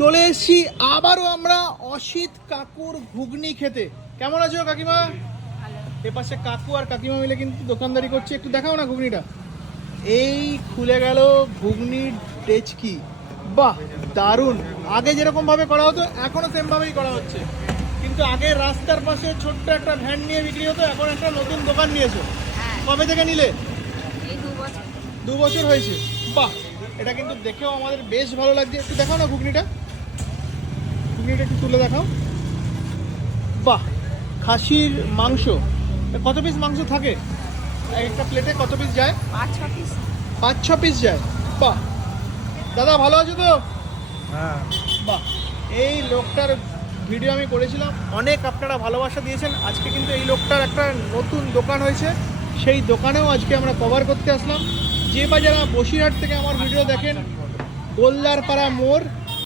চলে এসেছি আবারও আমরা অসিত কাকুর ঘুগনি খেতে। কেমন আছো কাকিমা? এ পাশে কাকু আর কাকিমা মিলে কিন্তু দোকানদারি করছে। একটু দেখাও না ঘুগনিটা। এই খুলে গেল ঘুগনির ডেচকি। বাহ, দারুণ। আগে যেরকম ভাবে করা হতো এখনো সেম ভাবেই করা হচ্ছে, কিন্তু আগে রাস্তার পাশে ছোট্ট একটা ভ্যান নিয়ে বিক্রি হতো, এখন একটা নতুন দোকান নিয়েছো। কবে থেকে নিলে? 2 বছর হয়েছে। বাহ, এটা কিন্তু দেখেও আমাদের বেশ ভালো লাগছে। একটু দেখাও না ঘুগনিটা, ঘুগনিটা একটু তুলে দেখাও। বাহ, খাসির মাংস। কত পিস মাংস থাকে একটা প্লেটে? কত পিস যায়? 5-6 পিস যায়। বাহ, দাদা ভালো আছো তো? হ্যাঁ। বাহ, এই লোকটার ভিডিও আমি করেছিলাম, অনেক আপনারা ভালোবাসা দিয়েছেন। আজকে কিন্তু এই লোকটার একটা নতুন দোকান হয়েছে, সেই দোকানেও আজকে আমরা কভার করতে আসলাম। যে বা যারা বসিরহাট থেকে আমার ভিডিও দেখেন, গোলদারপাড়া মোড়